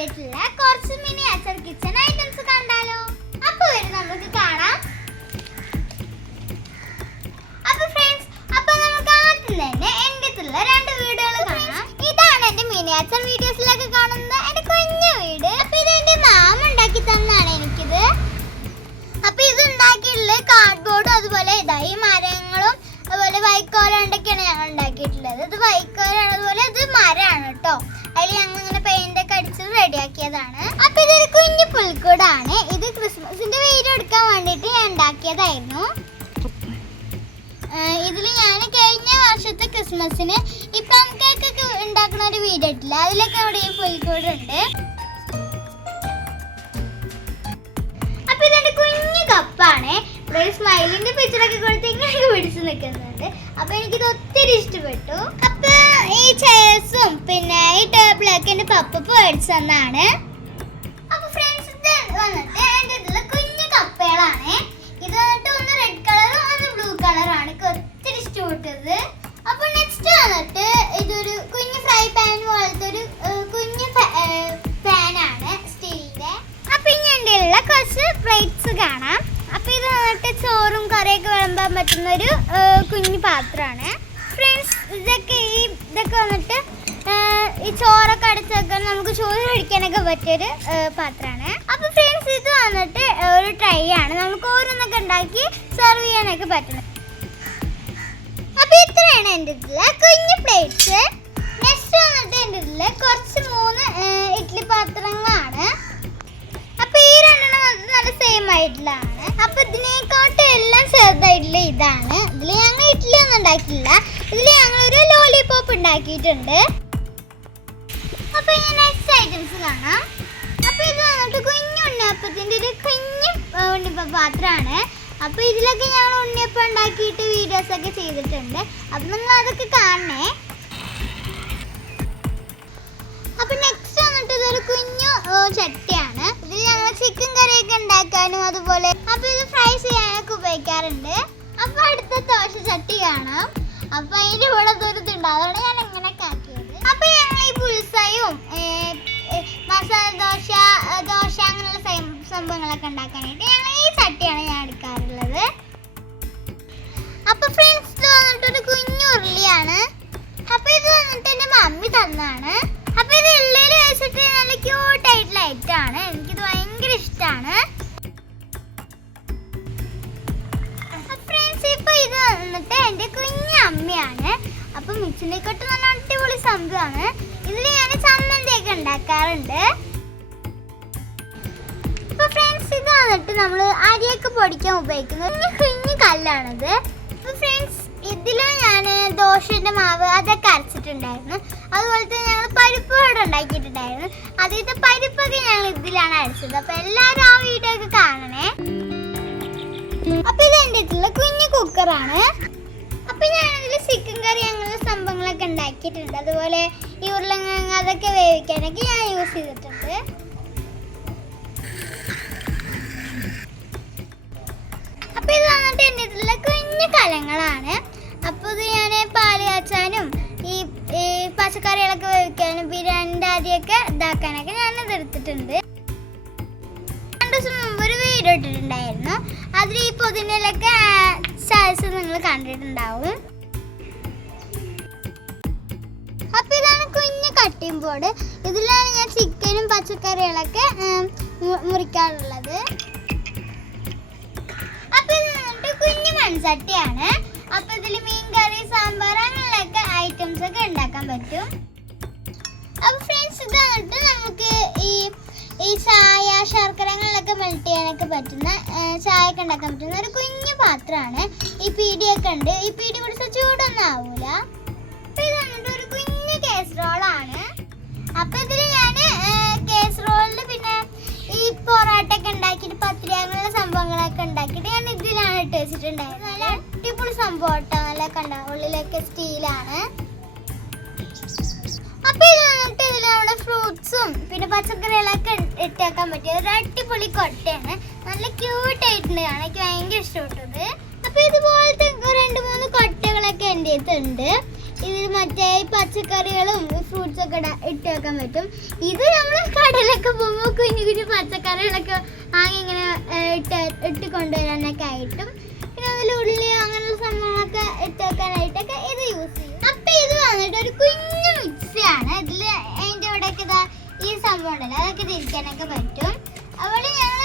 എന്റെ കുറച്ച് mini അച്ചർ kitchen items കണ്ടാലോ? അപ്പൊ വരും നമുക്ക് കാണാം. അപ്പൊ ഫ്രണ്ട്സ് അപ്പൊ നമുക്ക് ആദ്യം തന്നെ എന്റെ രണ്ട് വീടുകൾ കാണാം. ഇതാണ് എന്റെ മിനിയേച്ചർ വീഡിയോസിലൊക്കെ കാണുന്നത് എന്റെ കുഞ്ഞു വീട്. അപ്പൊ ഇത് എന്റെ മാമ ഉണ്ടാക്കി തന്നാണ് എനിക്കിത്. അപ്പൊ ഇത് ഉണ്ടാക്കിയിട്ടുള്ള കാർഡ്ബോർഡും അതുപോലെ ഇതായി മരങ്ങളും അതുപോലെ വൈക്കോല ഉണ്ടൊക്കെയാണ് ഞങ്ങൾ ഉണ്ടാക്കിയിട്ടുള്ളത്. ഇത് വൈക്കോലാണ് അതുപോലെ ഇത് മരമാണ് കേട്ടോ അതിൽ ഞങ്ങൾ ഇങ്ങനെ പെയിന്റ് റെഡിയാക്കിയതാണ്. അപ്പൊ ഇതൊരു കുഞ്ഞു പുൽക്കൂടാണ്. ഇത് ക്രിസ്മസിന്റെ വീഡിയോ എടുക്കാൻ വേണ്ടിയിട്ട് ഞാൻ ഉണ്ടാക്കിയതായിരുന്നു. ഇതിൽ ഞാൻ കഴിഞ്ഞ വർഷത്തെ ക്രിസ്മസിന് ഈ പ്ലം കേക്ക് ഉണ്ടാക്കുന്ന ഒരു വീഡിയോ ഇട്ടില്ല അതിലൊക്കെ ഇവിടെ ഈ പുൽക്കൂട് ഉണ്ട് അപ്പൊ ഇതെന്റെ കുഞ്ഞു കപ്പാണ്. ഇവിടെ സ്മൈലിന്റെ പിക്ചറൊക്കെ കൊടുത്ത് ഇങ്ങനെ പിടിച്ചു നിൽക്കുന്നുണ്ട്. അപ്പൊ എനിക്കിത് ഒത്തിരി ഇഷ്ടപ്പെട്ടു. ഈ ചെയർസും പിന്നെ ഈ ടേബിളൊക്കെ എന്റെ പപ്പ മേടിച്ചു തന്നാണ്. അപ്പൊ ഫ്രണ്ട്സ് ഇത് വന്നിട്ട് എന്റെ ഇതിൽ കുഞ്ഞു കപ്പകളാണ്. ഇത് വന്നിട്ട് ഒന്ന് റെഡ് കളറും ഒന്ന് ബ്ലൂ കളറാണ് ഒത്തിരി ഇഷ്ടപ്പെട്ടത്. അപ്പൊ നെക്സ്റ്റ് വന്നിട്ട് ഇതൊരു കുഞ്ഞു ഫ്രൈ പാൻ പോലത്തെ ഒരു കുഞ്ഞു പാനാണ് സ്റ്റീലിന്റെ അപ്പൊ ഇനി എന്റെ ഉള്ള കുറച്ച് പ്ലേറ്റ്സ് കാണാം. അപ്പൊ ഇത് വന്നിട്ട് ചോറും കറിയൊക്കെ വിളമ്പാൻ പറ്റുന്ന ഒരു കുഞ്ഞു പാത്രമാണ്. ഫ്രണ്ട്സ് ഇതൊക്കെ ഈ ഇതൊക്കെ വന്നിട്ട് ഈ ചോറൊക്കെ അടച്ചൊക്കെ നമുക്ക് ചോറ് കഴിക്കാനൊക്കെ പറ്റിയൊരു പാത്രമാണ്. അപ്പൊ ഫ്രണ്ട്സ് ഇത് വന്നിട്ട് ഒരു ട്രൈ ആണ്. നമുക്ക് ഓരോന്നൊക്കെ ഉണ്ടാക്കി സെർവ് ചെയ്യാനൊക്കെ പറ്റുന്നത്. അപ്പൊ ഇത്രയാണ് എന്റെ ഇതിൽ കുഞ്ഞു പ്ലേറ്റ്സ് നെക്സ്റ്റ് വന്നിട്ട് എന്റെ ഇതിൽ കുറച്ച് മൂന്ന് ഇഡ്ഡലി പാത്രങ്ങളാണ് ആയിട്ടുള്ളതാണ് അപ്പൊ ഇതിനെക്കാട്ടും എല്ലാം ചെറുതായിട്ടുള്ള ഇതാണ്. ഇതിൽ ഞങ്ങൾ ഇഡ്ഡലി ഒന്നും ഉണ്ടാക്കിയില്ല ഇതിൽ ഞങ്ങൾ ഒരു ലോലിപോപ്പ് ഉണ്ടാക്കിയിട്ടുണ്ട്. അപ്പൊ ഇനി നെക്സ്റ്റ് ഐറ്റംസ് കാണാം. അപ്പൊ ഇത് വന്നിട്ട് കുഞ്ഞു ഉണ്ണിയപ്പത്തിന്റെ ഒരു കുഞ്ഞു ഉണ്ണിയപ്പ പാത്രമാണ്. അപ്പൊ ഇതിലൊക്കെ ഞങ്ങൾ ഉണ്ണിയപ്പം ഉണ്ടാക്കിയിട്ട് വീഡിയോസ് ഒക്കെ ചെയ്തിട്ടുണ്ട്. അപ്പൊ നിങ്ങൾ അതൊക്കെ കാണണേ. അപ്പൊ നെക്സ്റ്റ് വന്നിട്ട് ഇതൊരു കുഞ്ഞു ഏർ, ഉണ്ടാക്കാനും അതുപോലെ. അപ്പൊ ഇത് ഫ്രൈ ചെയ്യാനൊക്കെ ഉപയോഗിക്കാറുണ്ട്. അപ്പൊ അടുത്ത ദോശ ചട്ടി കാണാം. അപ്പൊ അതിന് കൂടെ ദുരിതുണ്ട് അതുകൊണ്ട് ഞാൻ അങ്ങനെ ആക്കിയത് അപ്പൊ ഞങ്ങൾ ഈ പുൽസയും മസാല ദോശ ദോശ അങ്ങനെയുള്ള സംഭവങ്ങളൊക്കെ ഉണ്ടാക്കാനായിട്ട് ഞങ്ങൾ ഈ ചട്ടിയാണ് ഞാൻ എടുക്കാറുള്ളത്. അപ്പൊ ഫ്രണ്ട്സ് ഇത് കുഞ്ഞുരുളിയാണ് ഒരു കുഞ്ഞു ഉരുളിയാണ്. അപ്പൊ ഇത് വന്നിട്ട് എന്റെ മമ്മി തന്നാണ് അപ്പൊ ഇത് ഉള്ളിൽ വെച്ചിട്ട് നല്ല ക്യൂട്ടായിട്ടുള്ള ഐറ്റാണ് എനിക്കിത് ഭയങ്കര അപ്പൊ മിക്സിനെ കൊട്ട് നല്ല അടിപൊളി സംഭവമാണ്. ഇതിൽ ഞാൻ ചമ്മന്തിയൊക്കെ ഉണ്ടാക്കാറുണ്ട്. ഇപ്പൊ ഫ്രണ്ട്സ് ഇത് വന്നിട്ട് നമ്മൾ അരിയൊക്കെ പൊടിക്കാൻ ഉപയോഗിക്കുന്ന കുഞ്ഞു കുഞ്ഞു കല്ലാണത്. ഇപ്പൊ ഫ്രണ്ട്സ് ഇതിൽ ഞാൻ ദോശന്റെ മാവ് അതൊക്കെ അരച്ചിട്ടുണ്ടായിരുന്നു. അതുപോലെ തന്നെ ഞങ്ങൾ പരിപ്പ് കൂടെ ഉണ്ടാക്കിയിട്ടുണ്ടായിരുന്നു. അതിന്റെ പരിപ്പൊക്കെ ഞങ്ങൾ ഇതിലാണ് അരച്ചത്. അപ്പൊ എല്ലാവരും ആ വീഡിയോ ഒക്കെ കാണണേ. അപ്പൊ ഇത് എന്റെ കുഞ്ഞു കുക്കറാണ് അപ്പൊ ഞാനതിൽ ചിക്കൻ കറി അങ്ങനെ സംഭവങ്ങളൊക്കെ ഉണ്ടാക്കിയിട്ടുണ്ട്. അതുപോലെ ഈ ഉരുളങ്ങ അതൊക്കെ വേവിക്കാനൊക്കെ ഞാൻ യൂസ് ചെയ്തിട്ടുണ്ട്. അപ്പൊ ഇത് വന്നിട്ട് എന്റെ ഇതിലുള്ള കുഞ്ഞു കലങ്ങളാണ്. അപ്പോൾ ഇത് ഞാൻ പാൽ കാച്ചാനും ഈ പച്ചക്കറികളൊക്കെ വേവിക്കാനും ആദ്യമൊക്കെ ഇതാക്കാനൊക്കെ ഞാനത് എടുത്തിട്ടുണ്ട്. രണ്ട് ദിവസം മുമ്പ് ഒരു വീഡിയോ ഇട്ടിട്ടുണ്ടായിരുന്നു. അതിൽ ഈ പുതിനയിലൊക്കെ ചായസ് നിങ്ങൾ കണ്ടിട്ടുണ്ടാവും. അപ്പൊ ഇതാണ് കുഞ്ഞു കട്ടിംഗ് ബോർഡ് ഇതിലാണ് ഞാൻ ചിക്കനും പച്ചക്കറികളൊക്കെ മുറിക്കാറുള്ളത്. അപ്പൊ ഇത് മൺചട്ടിയാണ്. അപ്പൊ ഇതിൽ മീൻ കറി സാമ്പാർ അങ്ങനെയൊക്കെ ഐറ്റംസ് ഒക്കെ ഉണ്ടാക്കാൻ പറ്റും. അപ്പൊ ഫ്രണ്ട്സ് ഇത് നമുക്ക് ഈ ഈ ചായ ശർക്കരങ്ങളിലൊക്കെ മെൽറ്റ് ചെയ്യാനൊക്കെ പറ്റുന്ന ആ, ചായ ഒക്കെ ഉണ്ടാക്കാൻ പറ്റുന്ന ഒരു കുഞ്ഞു പാത്രമാണ്. ഈ പീടിയൊക്കെ ഉണ്ട്. ഈ പീടി പിടിച്ച ചൂടൊന്നും ആവൂല. അപ്പൊ ഇത് വന്നിട്ട് ഒരു കുഞ്ഞു കേസറോളാണ് അപ്പൊ ഇതിൽ ഞാൻ കേസറോളിൽ പിന്നെ ഈ പൊറോട്ടയൊക്കെ ഉണ്ടാക്കിയിട്ട് പത്തിരി അങ്ങനെയുള്ള സംഭവങ്ങളൊക്കെ ഉണ്ടാക്കിയിട്ട് ഞാൻ ഇതിലാണ് ഇട്ട് വെച്ചിട്ടുണ്ടായത് നല്ല അടിപൊളി സംഭവം കേട്ടോ നല്ല കണ്ട? ഉള്ളിലൊക്കെ സ്റ്റീലാണ്. അപ്പൊ ഇത് വന്നിട്ട് ഇതിൽ ഫ്രൂട്ട്സും പിന്നെ പച്ചക്കറികളൊക്കെ ഇട്ടേക്കാൻ പറ്റിയ ഒരു അടിപൊളി കൊട്ടയാണ്. നല്ല ക്യൂട്ട് ആയിട്ടുണ്ട് കാണാൻ. എനിക്ക് ഭയങ്കര ഇഷ്ടപ്പെട്ടത്. അപ്പൊ ഇതുപോലത്തെ രണ്ട് മൂന്ന് കൊട്ടകളൊക്കെ എന്റെ അടുത്തുണ്ട്. ഇതിൽ മറ്റേ പച്ചക്കറികളും ഫ്രൂട്ട്സ് ഒക്കെ ഇട- ഇട്ട് വെക്കാൻ പറ്റും. ഇത് നമ്മൾ കടലൊക്കെ പോകുമ്പോൾ കുഞ്ഞു കുഞ്ഞു പച്ചക്കറികളൊക്കെ വാങ്ങി ഇങ്ങനെ ഇട്ട് ഇട്ട് കൊണ്ടുവരാനൊക്കെ ആയിട്ടും. പിന്നെ അതിൽ ഉള്ളി അങ്ങനെയുള്ള സംഭവങ്ങളൊക്കെ ഇട്ട് വെക്കാനായിട്ടൊക്കെ ഇത് യൂസ് ചെയ്യും അപ്പം ഇത് വന്നിട്ട് ഒരു കുഞ്ഞു മിക്സിയാണ് ഇതിൽ സംഭവം ഉണ്ടല്ലോ അതൊക്കെ തിരിക്കാനൊക്കെ പറ്റും. അവിടെ ഞങ്ങൾ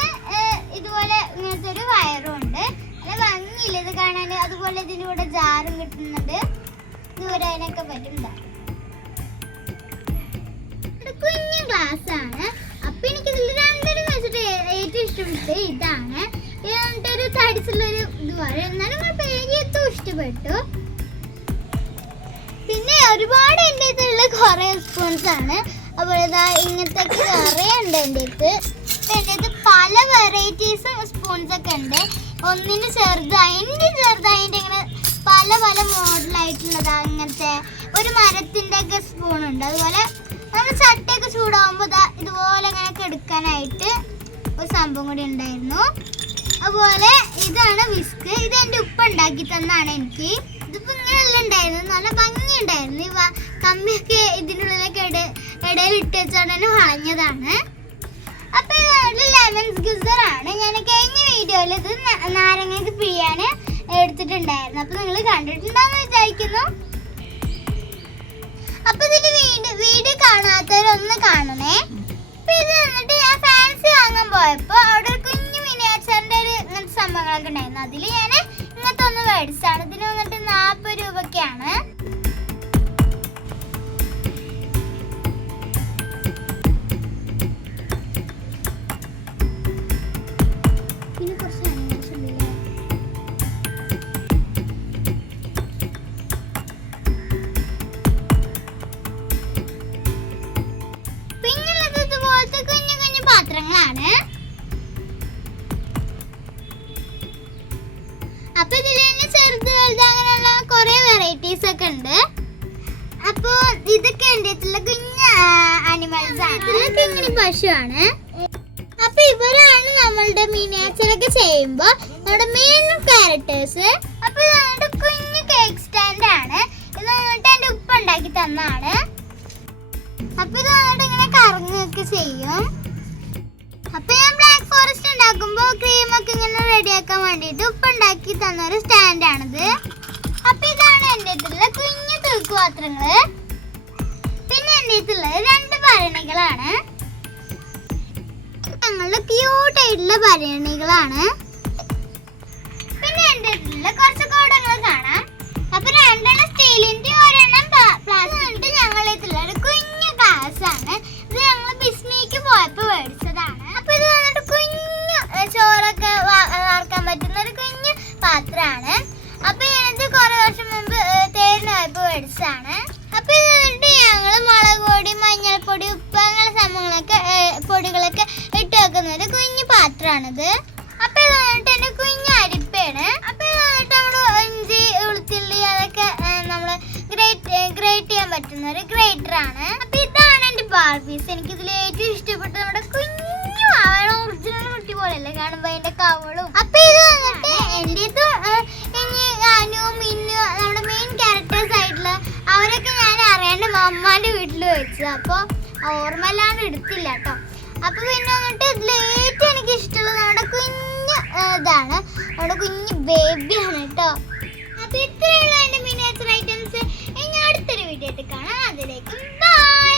ഇതുപോലെ ഇങ്ങനത്തെ ഒരു വയറും ഉണ്ട്. അത് ഭംഗിയില്ല? ഇത് കാണാൻ അതുപോലെ ഇതിന്റെ കൂടെ ജാറും കിട്ടുന്നുണ്ട്. അതിനൊക്കെ പറ്റും. കുഞ്ഞു ഗ്ലാസ് ആണ്. അപ്പൊ എനിക്ക് ഇതിൽ രണ്ടിനും വെച്ചിട്ട് ഏറ്റവും ഇഷ്ടപ്പെട്ടത് ഇതാണ്. ഇതൊരു തടിച്ചുള്ളൊരു പറയും എന്നാലും എനിക്ക് ഏറ്റവും ഇഷ്ടപ്പെട്ടു. പിന്നെ ഒരുപാട് എന്റെ ഇതിലുള്ള കുറേ സ്പൂൺസ് ആണ്. ഇതാ ഇങ്ങനത്തെ കുറേ ഉണ്ട് എന്റെ അടുത്ത്. എന്റെ അടുത്ത് പല വെറൈറ്റീസ് സ്പൂൺസ് ഒക്കെ ഉണ്ട്. ഒന്നിന് ചെറുതായി എന്റെ ചെറുതായിട്ട് ഇങ്ങനെ പല പല മോഡലായിട്ടുള്ളതാ ഇങ്ങനത്തെ ഒരു മരത്തിന്റെ ഒക്കെ സ്പൂൺ ഉണ്ട്. അതുപോലെ നമ്മൾ ചട്ടയൊക്കെ ചൂടാകുമ്പോൾ ഇതാ ഇതുപോലെ ഇങ്ങനെ എടുക്കാനായിട്ട് ഒരു സംഭവം കൂടി ഉണ്ടായിരുന്നു. അതുപോലെ ഇതാണ് വിസ്ക് ഇത് എന്റെ ഉപ്പ ഉണ്ടാക്കി തന്നാണ് എനിക്ക്. ഇതിപ്പോൾ ഇങ്ങനെയല്ല ഉണ്ടായിരുന്നു നല്ല ഭംഗി ഉണ്ടായിരുന്നു ഇവ ഉള്ളിലൊക്കെ ഇട ഇടയിൽ ഇട്ട് വളഞ്ഞതാണ്. അപ്പൊ ഇത് ലെമൺ ഗിസർ ആണ്. ഞാൻ കഴിഞ്ഞ വീഡിയോയിൽ ഇത് നാരങ്ങക്ക് പിഴിയാൻ എടുത്തിട്ടുണ്ടായിരുന്നു. അപ്പൊ നിങ്ങൾ കണ്ടിട്ടുണ്ടാന്ന് വിചാരിക്കുന്നു. അപ്പൊ ഇതിന് വീഡിയോ വീഡിയോ കാണാത്തവരൊന്ന് കാണണേ. അപ്പൊ ഇത് വന്നിട്ട് ഞാൻ ഫാൻസി വാങ്ങാൻ പോയപ്പോ അവിടെ ഒരു കുഞ്ഞു മിനിയേച്ചറിന്റെ ഒരു ഇങ്ങനത്തെ സംഭവങ്ങളൊക്കെ ഉണ്ടായിരുന്നു. അതിൽ ഞാൻ ഇങ്ങനത്തെ ഒന്ന് മേടിച്ചാണ് ഇതിന് വന്നിട്ട് നാൽപ്പത് രൂപയ്ക്കാണ്. പാത്രങ്ങളാണ് അപ്പൊ ഇതിൽ തന്നെ ചെറുത് വലുത് അങ്ങനെയുള്ള കുറെ വെറൈറ്റീസ് ഒക്കെ ഉണ്ട്. അപ്പോ ഇതൊക്കെ എന്റെ കുഞ്ഞു അനിമൽസ് ആണ്. ഇങ്ങനെ പശുവാണ്. അപ്പൊ ഇവരാണ് നമ്മളുടെ മിനിയേച്ചർ ഒക്കെ ചെയ്യുമ്പോ നമ്മുടെ മെയിൻ ക്യാരക്ടേഴ്സ് അപ്പൊ ഇത് വന്നിട്ട് കുഞ്ഞു കേക്ക് സ്റ്റാൻഡ് ആണ്. ഇത് വന്നിട്ട് എന്റെ ഉപ്പ് ഉണ്ടാക്കി തന്നാണ് അപ്പൊ ഇത് വന്നിട്ട് ഇങ്ങനെ കറങ്ങുകയൊക്കെ ചെയ്യും. അപ്പൊ ഞാൻ ബ്ലാക്ക് ഫോറസ്റ്റ് ഉണ്ടാക്കുമ്പോ ക്രീം ഒക്കെ ഇങ്ങനെ റെഡിയാക്കാൻ വേണ്ടിട്ട് ഉപ്പ് ഉണ്ടാക്കി തന്ന ഒരു സ്റ്റാൻഡ് ആണിത്. അപ്പൊ ഇതാണ് എന്റെ അടുത്തുള്ള കുഞ്ഞു തൂക്കുപാത്രങ്ങൾ പിന്നെ എന്റെ അടുത്തുള്ളത് രണ്ട് ഭരണികളാണ്. ഞങ്ങളുടെ ക്യൂട്ടായിട്ടുള്ള ഭരണികളാണ്. പാത്രമാണിത് അപ്പൊ ഇത് വന്നിട്ട് എന്റെ കുഞ്ഞരിപ്പയാണ് അപ്പൊ ഇത് വന്നിട്ട് നമ്മൾ ഇഞ്ചി വെളുത്തുള്ളി അതൊക്കെ നമ്മൾ ഗ്രേറ്റ് ഗ്രേറ്റ് ചെയ്യാൻ പറ്റുന്ന ഒരു ഗ്രേറ്റർ ആണ്. അപ്പൊ ഇതാണ് എന്റെ ബാർബീസ്. എനിക്ക് ഇതിൽ ഏറ്റവും ഇഷ്ടപ്പെട്ട നമ്മുടെ കുഞ്ഞു ഒറിജിനൽ കുട്ടി പോലെയല്ലേ കാണുമ്പോ അതിന്റെ കവളും. അപ്പൊ ഇത് വന്നിട്ട് എന്റെ ഇത് ഇനി അനു മിന്നു നമ്മുടെ മെയിൻ ക്യാരക്ടേഴ്സ് ആയിട്ടുള്ള അവരൊക്കെ ഞാൻ അറിയാണ്ട് മമ്മാന്റെ വീട്ടിൽ വെച്ചു അപ്പൊ ഓർമ്മയിലാണ് എടുത്തില്ല കേട്ടോ. അപ്പൊ പിന്നെ വന്നിട്ട് ഇതിൽ ഏറ്റവും എനിക്ക് നമ്മുടെ കുഞ്ഞു ഇതാണ്. നമ്മുടെ കുഞ്ഞു ബേബിയാണ് കേട്ടോ. അപ്പൊ ഇത്രയുള്ള എന്റെ മിനിയേച്ചർ ഐറ്റംസ് ഇനി അടുത്തൊരു വീഡിയോ കാണാം. അതിലേക്കും ബൈ